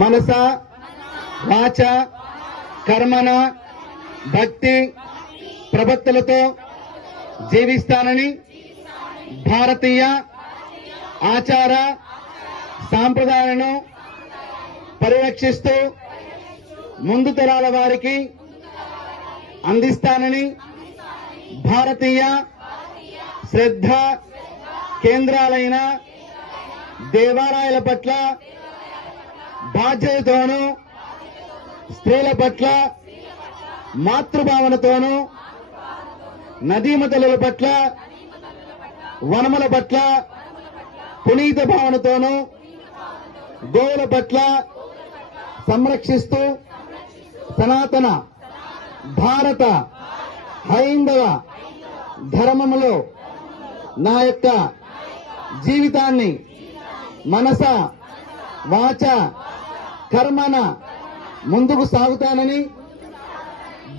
మనస వాచ కర్మణ భక్తి ప్రపత్తులతో జీవిస్తానని భారతీయ ఆచార సాంప్రదాయాలను పరిరక్షిస్తూ ముందు తరాల వారికి అందిస్తానని భారతీయ శ్రద్ధ కేంద్రాలైన దేవాలయాల పట్ల బాధ్యతతోనూ స్త్రీల పట్ల మాతృభావనతోనూ నదీమతలుల పట్ల వనముల పట్ల పునీత భావనతోనూ గోవుల పట్ల సంరక్షిస్తూ సనాతన భారత హైందవ ధర్మములో నా యొక్క జీవితాన్ని మనస వాచ కర్మన ముందుకు సాగుతానని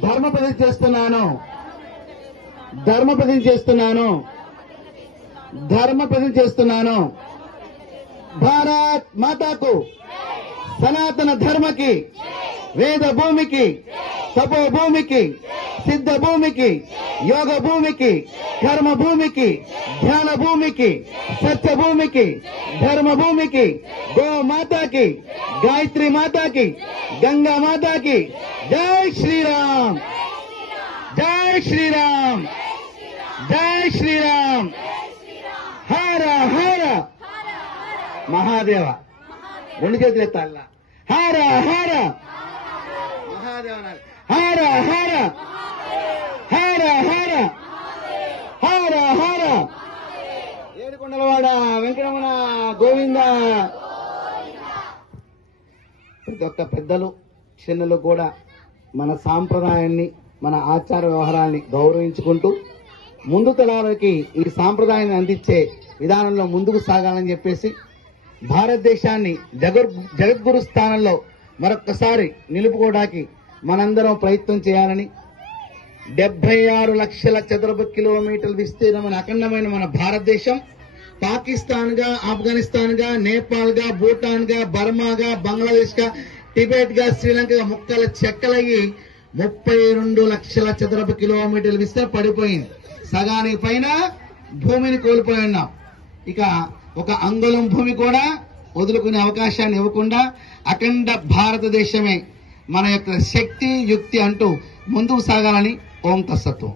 ధర్మప్రతిజ్ఞ చేస్తున్నాను. భారత్ మాతాకు సనాతన ధర్మకి వేద భూమికి తపో భూమికి సిద్ధ భూమికి యోగ భూమికి కర్మ భూమికి ధ్యాన భూమికి సత్య భూమికి ధర్మ భూమికి గో మాతాకి గాయత్రి మాతాకి గంగా మాతాకి జై శ్రీరామ్, జై శ్రీరామ్, జై శ్రీరామ్. హర హర మహాదేవ. రెండు చేతులు ఎత్తాల. హర హర మహాదేవ. హర హర హర హర హర హర. ఏడుకొండలవాడ వెంకటరమణ గోవింద. ప్రతి ఒక్క పెద్దలు చిన్నలు కూడా మన సాంప్రదాయాన్ని మన ఆచార వ్యవహారాన్ని గౌరవించుకుంటూ ముందు తరాలకి ఈ సాంప్రదాయాన్ని అందించే విధానంలో ముందుకు సాగాలని చెప్పేసి భారతదేశాన్ని జగద్గురు స్థానంలో మరొక్కసారి నిలుపుకోవడానికి మనందరం ప్రయత్నం చేయాలని 76 లక్షల చదరపు కిలోమీటర్ల విస్తీర్ణమైన అఖండమైన మన భారతదేశం పాకిస్తాన్ గా, ఆఫ్ఘనిస్తాన్ గా, నేపాల్ గా, భూటాన్ గా, బర్మాగా, బంగ్లాదేశ్ గా, టిబెట్ గా, శ్రీలంక ముక్కల చెక్కలయ్యి 32 లక్షల చదరపు కిలోమీటర్ల విస్తీర్ణం పడిపోయింది. సగానికి పైన భూమిని కోల్పోయి ఉన్నాం. ఇక ఒక అంగుళం భూమి కూడా వదులుకునే అవకాశాన్ని ఇవ్వకుండా అఖండ భారతదేశమే మన యొక్క శక్తి యుక్తి అంటూ ముందుకు సాగాలని ఓం తత్సత్తు.